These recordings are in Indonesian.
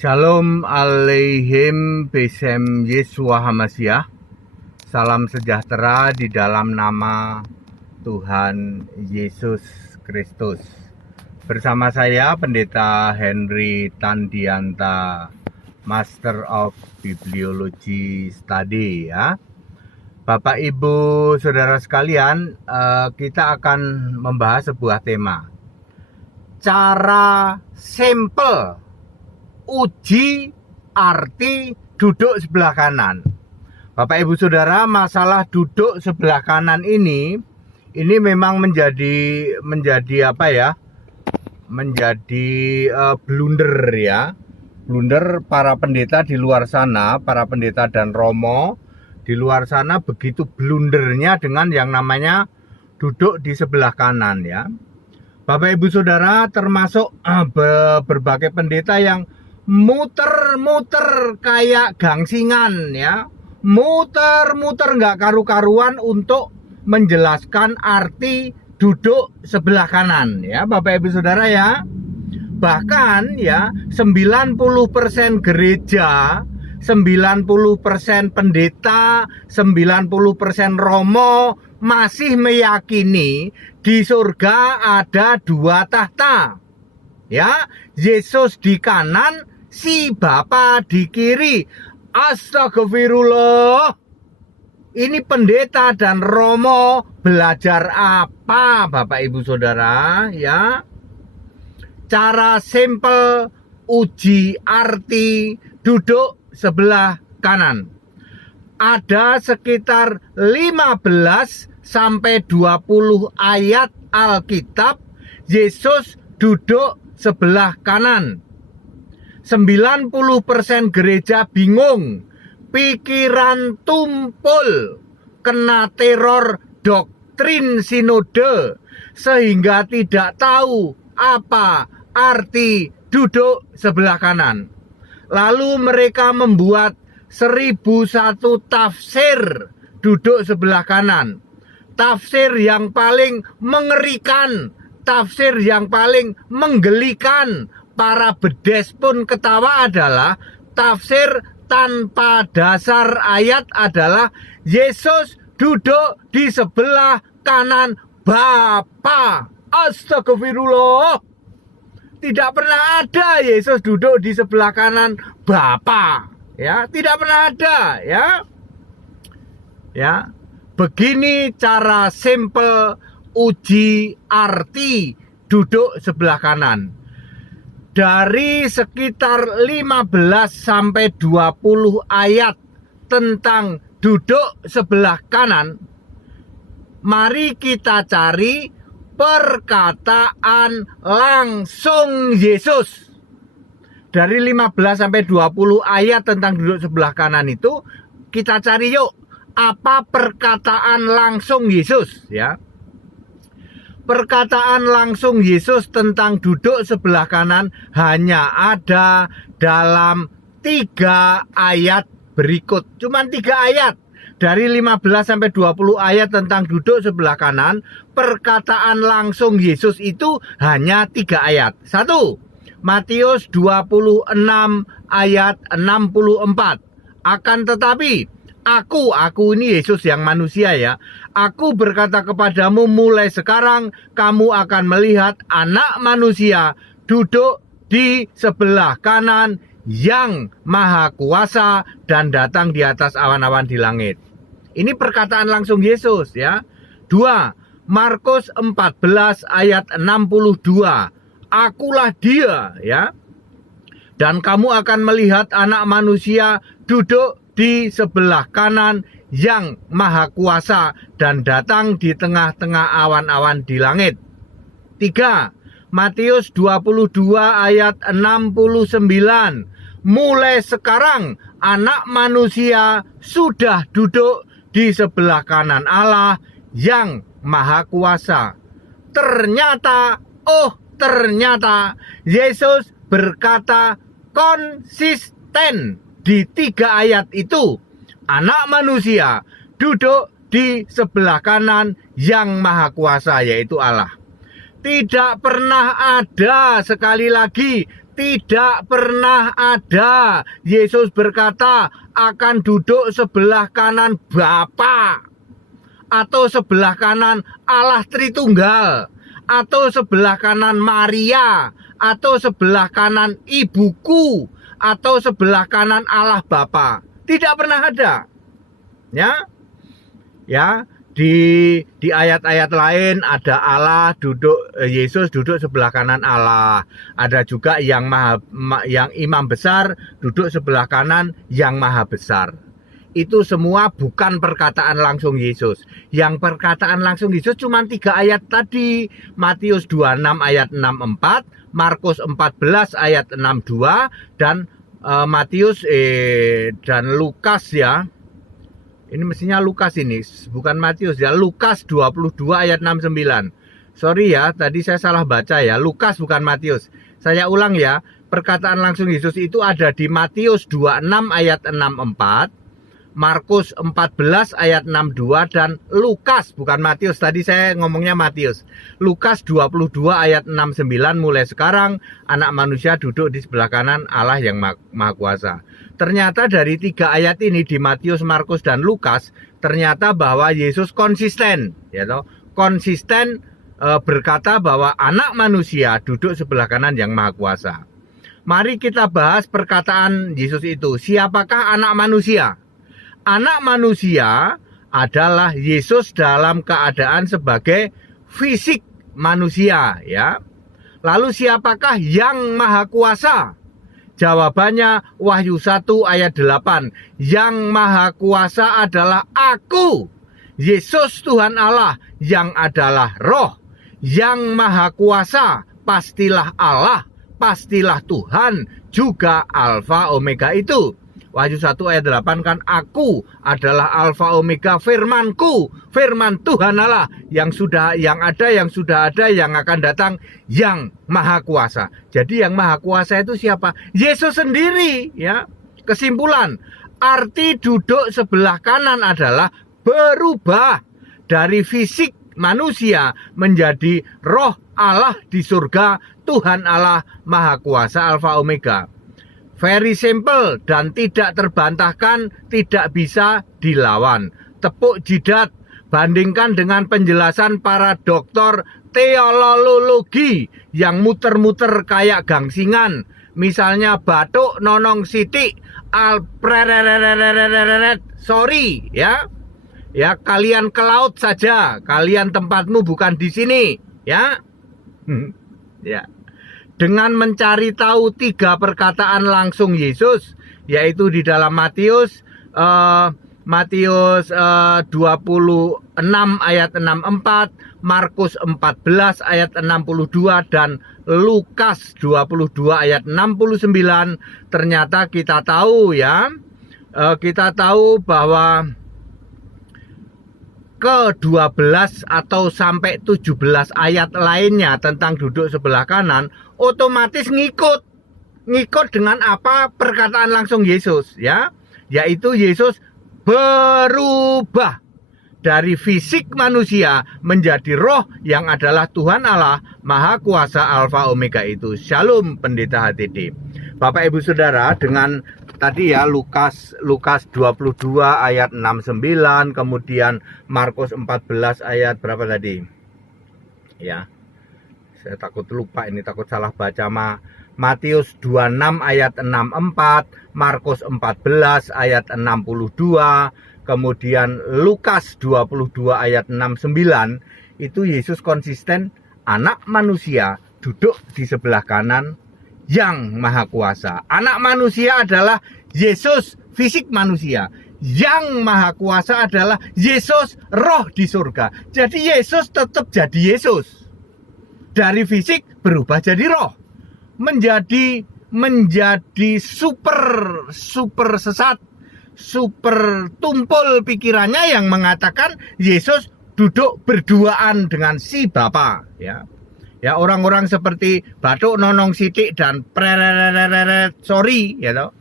Shalom Aleihim Besem Yesua Hamasyah. Salam sejahtera di dalam nama Tuhan Yesus Kristus. Bersama saya Pendeta Henry Tandianta, Master of Bibliology Study ya. Bapak Ibu Saudara sekalian, kita akan membahas sebuah tema. Cara sampel uji arti duduk sebelah kanan. Bapak Ibu Saudara, masalah duduk sebelah kanan ini memang menjadi apa ya? Menjadi blunder ya. Blunder para pendeta di luar sana, para pendeta dan romo di luar sana begitu blundernya dengan yang namanya duduk di sebelah kanan ya. Bapak Ibu Saudara, termasuk berbagai pendeta yang muter-muter kayak gangsingan ya, muter-muter nggak karu-karuan untuk menjelaskan arti duduk sebelah kanan ya Bapak Ibu Saudara ya. Bahkan ya 90% gereja, 90% pendeta, 90% romo masih meyakini di surga ada dua tahta ya, Yesus di kanan, si Bapa di kiri. Astagfirullah. Ini pendeta dan romo belajar apa Bapak Ibu Saudara ya? Cara sampel uji arti duduk sebelah kanan. Ada sekitar 15 sampai 20 ayat Alkitab Yesus duduk sebelah kanan. 90% gereja bingung, pikiran tumpul, kena teror doktrin sinode, sehingga tidak tahu apa arti duduk sebelah kanan. Lalu mereka membuat 1001 tafsir duduk sebelah kanan. Tafsir yang paling mengerikan, tafsir yang paling menggelikan, para bedes pun ketawa adalah tafsir tanpa dasar ayat adalah Yesus duduk di sebelah kanan Bapa. Astagfirullah. Tidak pernah ada Yesus duduk di sebelah kanan Bapa. Ya, tidak pernah ada ya. Ya. Begini cara sampel uji arti duduk sebelah kanan. Dari sekitar 15 sampai 20 ayat tentang duduk sebelah kanan, mari kita cari perkataan langsung Yesus. Dari 15 sampai 20 ayat tentang duduk sebelah kanan itu, kita cari yuk apa perkataan langsung Yesus ya. Perkataan langsung Yesus tentang duduk sebelah kanan hanya ada dalam 3 ayat berikut. Cuman 3 ayat. Dari 15 sampai 20 ayat tentang duduk sebelah kanan, perkataan langsung Yesus itu hanya 3 ayat. 1. Matius 26 ayat 64. Akan tetapi Aku ini Yesus yang manusia ya. Aku berkata kepadamu, mulai sekarang kamu akan melihat Anak Manusia duduk di sebelah kanan yang Maha Kuasa dan datang di atas awan-awan di langit. Ini perkataan langsung Yesus ya. 2. Markus 14 ayat 62. Akulah dia ya. Dan kamu akan melihat Anak Manusia duduk di sebelah kanan yang Maha Kuasa dan datang di tengah-tengah awan-awan di langit. 3. Matius 22 ayat 69. Mulai sekarang Anak Manusia sudah duduk di sebelah kanan Allah yang Maha Kuasa. Ternyata Yesus berkata konsisten di 3 ayat itu. Anak Manusia duduk di sebelah kanan yang Maha Kuasa, yaitu Allah. Tidak pernah ada, sekali lagi, Tidak pernah ada Yesus berkata akan duduk sebelah kanan Bapa, atau sebelah kanan Allah Tritunggal, atau sebelah kanan Maria, atau sebelah kanan ibuku, atau sebelah kanan Allah Bapa. Tidak pernah ada. Ya, di ayat-ayat lain ada Allah duduk, Yesus duduk sebelah kanan Allah. Ada juga yang imam besar duduk sebelah kanan yang maha besar. Itu semua bukan perkataan langsung Yesus. Yang perkataan langsung Yesus cuma 3 ayat tadi. Matius 26 ayat 64, Markus 14 ayat 62, dan Matius dan Lukas ya. Ini mestinya Lukas ini, bukan Matius ya. Lukas 22 ayat 69. Sorry ya, tadi saya salah baca ya. Lukas bukan Matius. Saya ulang ya. Perkataan langsung Yesus itu ada di Matius 26 ayat 64, Markus 14 ayat 62, dan Lukas bukan Matius. Tadi saya ngomongnya Matius. Lukas 22 ayat 69, mulai sekarang anak manusia duduk di sebelah kanan Allah yang maha kuasa. Ternyata dari 3 ayat ini di Matius, Markus, dan Lukas, ternyata bahwa Yesus konsisten, ya toh, konsisten berkata bahwa anak manusia duduk sebelah kanan yang maha kuasa. Mari kita bahas perkataan Yesus itu. Siapakah anak manusia? Anak manusia adalah Yesus dalam keadaan sebagai fisik manusia, ya. Lalu siapakah yang maha kuasa? Jawabannya Wahyu 1 ayat 8. Yang maha kuasa adalah aku, Yesus Tuhan Allah, yang adalah roh. Yang maha kuasa pastilah Allah, pastilah Tuhan, juga Alfa Omega itu. Wahyu 1 ayat 8 kan, aku adalah Alfa Omega, firmanku, firman Tuhan Allah, yang ada, yang sudah ada, yang akan datang, yang maha kuasa. Jadi yang maha kuasa itu siapa? Yesus sendiri, ya. Kesimpulan, arti duduk sebelah kanan adalah berubah dari fisik manusia menjadi roh Allah di surga, Tuhan Allah maha kuasa, Alfa Omega. Very simple dan tidak terbantahkan, tidak bisa dilawan. Tepuk jidat, bandingkan dengan penjelasan para dokter teologi yang muter-muter kayak gangsingan. Misalnya batuk nonong sitik, sorry ya. Ya, kalian ke laut saja, kalian tempatmu bukan di sini, ya. Ya. Dengan mencari tahu 3 perkataan langsung Yesus, yaitu di dalam Matius 26 ayat 64, Markus 14 ayat 62, dan Lukas 22 ayat 69. Ternyata kita tahu ya, kita tahu bahwa ke-12 atau sampai 17 ayat lainnya tentang duduk sebelah kanan otomatis ngikut dengan apa perkataan langsung Yesus, ya, yaitu Yesus berubah dari fisik manusia menjadi roh yang adalah Tuhan Allah maha kuasa, Alfa Omega itu. Shalom pendeta HTD. Bapak Ibu Saudara, dengan tadi ya Lukas 22 ayat 69, kemudian Markus 14 ayat berapa tadi? Ya. Saya takut lupa ini, takut salah baca. Matius 26 ayat 64, Markus 14 ayat 62, kemudian Lukas 22 ayat 69. Itu Yesus konsisten anak manusia duduk di sebelah kanan yang maha kuasa. Anak manusia adalah Yesus fisik manusia. Yang maha kuasa adalah Yesus roh di surga. Jadi Yesus tetap jadi Yesus. Dari fisik berubah jadi roh. Menjadi super sesat, super tumpul pikirannya yang mengatakan Yesus duduk berduaan dengan si Bapa, ya. Ya, orang-orang seperti batuk nonong sitik dan sorry, ya toh.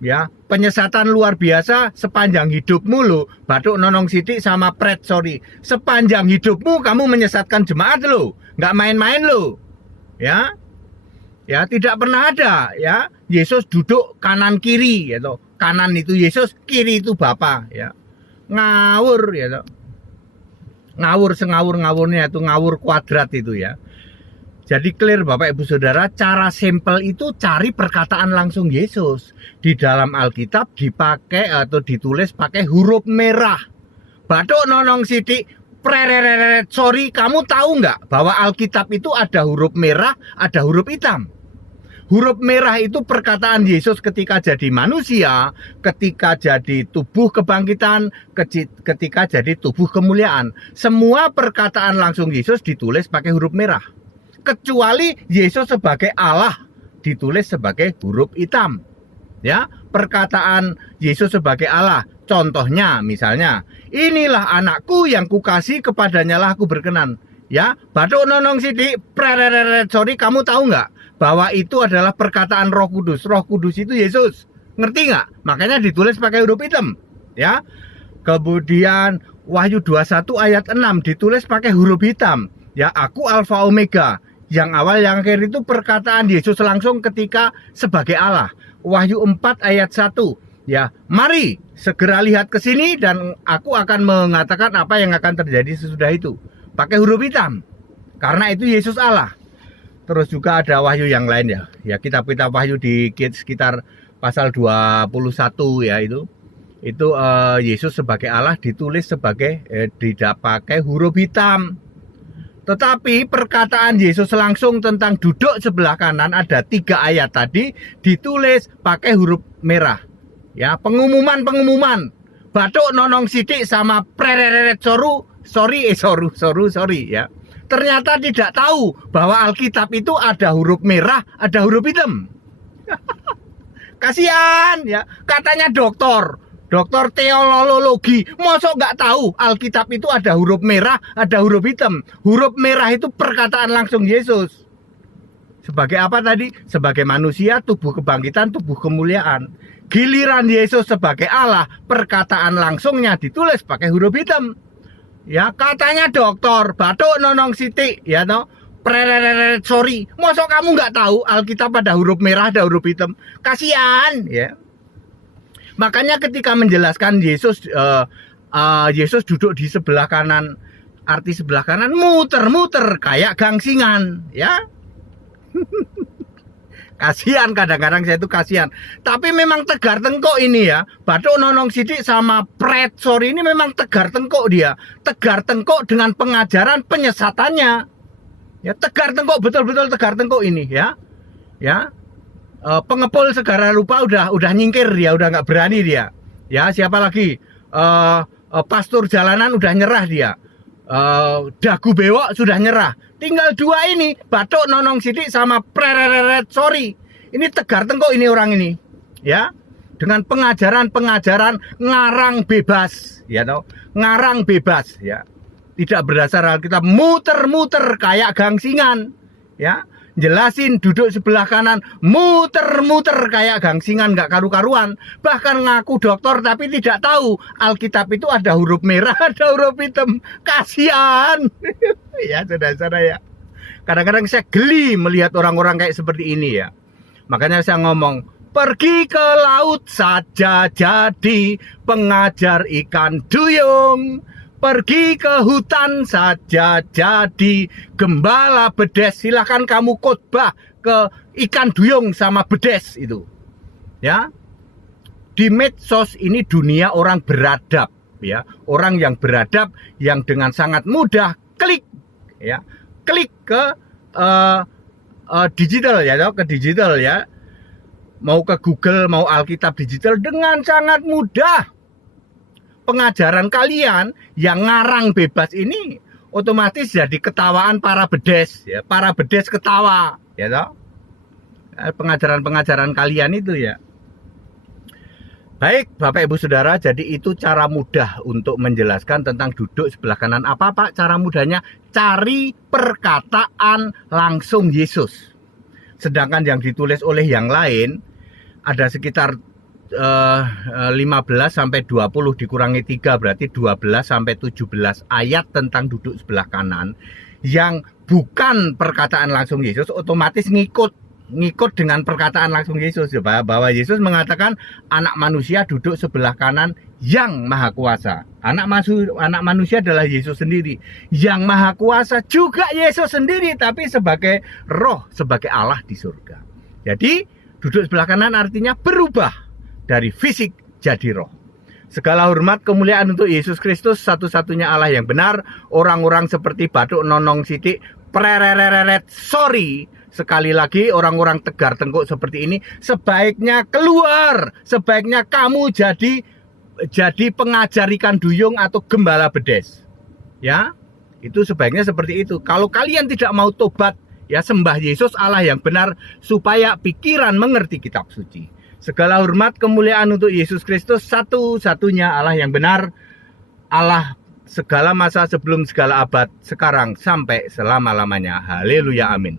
Ya, penyesatan luar biasa sepanjang hidupmu lo, batuk nonong sitik sama pret sorry. Sepanjang hidupmu kamu menyesatkan jemaat lo, nggak main-main lo. Ya. Ya, tidak pernah ada ya Yesus duduk kanan kiri gitu. Kanan itu Yesus, kiri itu Bapa ya. Ngawur ya toh. Ngawur sengawur-ngawurnya itu, ngawur kuadrat itu ya. Jadi clear Bapak Ibu Saudara, cara simpel itu cari perkataan langsung Yesus. Di dalam Alkitab dipakai atau ditulis pakai huruf merah. Batuk nonong sidik, prereret, sorry, kamu tahu nggak bahwa Alkitab itu ada huruf merah, ada huruf hitam? Huruf merah itu perkataan Yesus ketika jadi manusia, ketika jadi tubuh kebangkitan, ketika jadi tubuh kemuliaan. Semua perkataan langsung Yesus ditulis pakai huruf merah. Kecuali Yesus sebagai Allah ditulis sebagai huruf hitam. Ya, perkataan Yesus sebagai Allah. Contohnya misalnya, inilah anakku yang kukasih, kepadanya lah aku berkenan. Ya, batuk nonong sidik, prereret, sorry, kamu tahu nggak bahwa itu adalah perkataan Roh Kudus. Roh Kudus itu Yesus. Ngerti nggak? Makanya ditulis pakai huruf hitam. Ya. Kemudian Wahyu 21 ayat 6 ditulis pakai huruf hitam. Ya, aku Alfa Omega. Yang awal yang akhir itu perkataan Yesus langsung ketika sebagai Allah. Wahyu 4 ayat 1. Ya, mari segera lihat ke sini dan aku akan mengatakan apa yang akan terjadi sesudah itu. Pakai huruf hitam. Karena itu Yesus Allah. Terus juga ada wahyu yang lain ya. Ya, kitab-kitab wahyu di sekitar pasal 21 ya itu. Itu Yesus sebagai Allah ditulis sebagai tidak pakai huruf hitam. Tetapi perkataan Yesus langsung tentang duduk sebelah kanan ada 3 ayat tadi ditulis pakai huruf merah. Ya, pengumuman. Batuk nonong sidik sama prereret sorry ya. Ternyata tidak tahu bahwa Alkitab itu ada huruf merah, ada huruf hitam. Kasihan ya, katanya dokter teologi, mosok nggak tahu Alkitab itu ada huruf merah, ada huruf hitam. Huruf merah itu perkataan langsung Yesus. Sebagai apa tadi? Sebagai manusia, tubuh kebangkitan, tubuh kemuliaan. Giliran Yesus sebagai Allah, perkataan langsungnya ditulis pakai huruf hitam. Ya, katanya dokter, batuk nonong sitik, ya no, prereret, sorry, mosok kamu nggak tahu Alkitab ada huruf merah, ada huruf hitam? Kasihan, ya. Makanya ketika menjelaskan Yesus, Yesus duduk di sebelah kanan, arti sebelah kanan muter-muter kayak gangsingan, ya. Kasihan, kadang-kadang saya itu kasihan. Tapi memang tegar tengkok ini ya. Batuk nonong sidik sama pret sorry ini memang tegar tengkok dia. Tegar tengkok dengan pengajaran penyesatannya. Ya, tegar tengkok, betul-betul tegar tengkok ini ya. Ya. Pengepul segala rupa udah nyingkir dia, udah nggak berani dia. Ya, siapa lagi? Pastor jalanan udah nyerah dia. Dagu bewok sudah nyerah. Tinggal 2 ini, batuk nonong sidik sama prereret sorry. Ini tegar tengkok ini orang ini. Ya. Dengan pengajaran ngarang bebas, ya toh. Ngarang bebas ya. Tidak berdasar Alkitab, muter-muter kayak gangsingan. Ya. Jelasin duduk sebelah kanan, muter-muter kayak gangsingan nggak karu-karuan. Bahkan ngaku dokter tapi tidak tahu Alkitab itu ada huruf merah, ada huruf hitam. Kasihan. Ya, saudara-saudara ya. Kadang-kadang saya geli melihat orang-orang kayak seperti ini ya. Makanya saya ngomong, pergi ke laut saja jadi pengajar ikan duyung. Pergi ke hutan saja jadi gembala bedes. Silahkan kamu khotbah ke ikan duyung sama bedes itu. Ya. Di medsos ini dunia orang beradab ya. Orang yang beradab yang dengan sangat mudah klik ya. Klik ke digital ya, ke digital ya. Mau ke Google, mau Alkitab digital dengan sangat mudah. Pengajaran kalian yang ngarang bebas ini otomatis jadi ketawaan para bedes ya, para bedes ketawa ya toh. Pengajaran kalian itu ya. Baik Bapak Ibu Saudara, jadi itu cara mudah untuk menjelaskan tentang duduk sebelah kanan. Apa Pak cara mudahnya? Cari perkataan langsung Yesus. Sedangkan yang ditulis oleh yang lain ada sekitar 15 sampai 20 dikurangi 3 berarti 12 sampai 17 ayat tentang duduk sebelah kanan yang bukan perkataan langsung Yesus, otomatis ngikut ngikut dengan perkataan langsung Yesus ya, bahwa Yesus mengatakan anak manusia duduk sebelah kanan yang maha kuasa. Anak manusia adalah Yesus sendiri. Yang maha kuasa juga Yesus sendiri, tapi sebagai roh, sebagai Allah di surga. Jadi duduk sebelah kanan artinya berubah dari fisik jadi roh. Segala hormat kemuliaan untuk Yesus Kristus, satu-satunya Allah yang benar. Orang-orang seperti Bathuk Nonong Sidik, prerereret, sorry. Sekali lagi orang-orang tegar tengkuk seperti ini sebaiknya keluar. Sebaiknya kamu jadi pengajar ikan duyung atau gembala bedes. Ya, itu sebaiknya seperti itu. Kalau kalian tidak mau tobat, ya sembah Yesus Allah yang benar supaya pikiran mengerti kitab suci. Segala hormat kemuliaan untuk Yesus Kristus, satu-satunya Allah yang benar, Allah segala masa sebelum segala abad, sekarang sampai selama-lamanya. Haleluya, amin.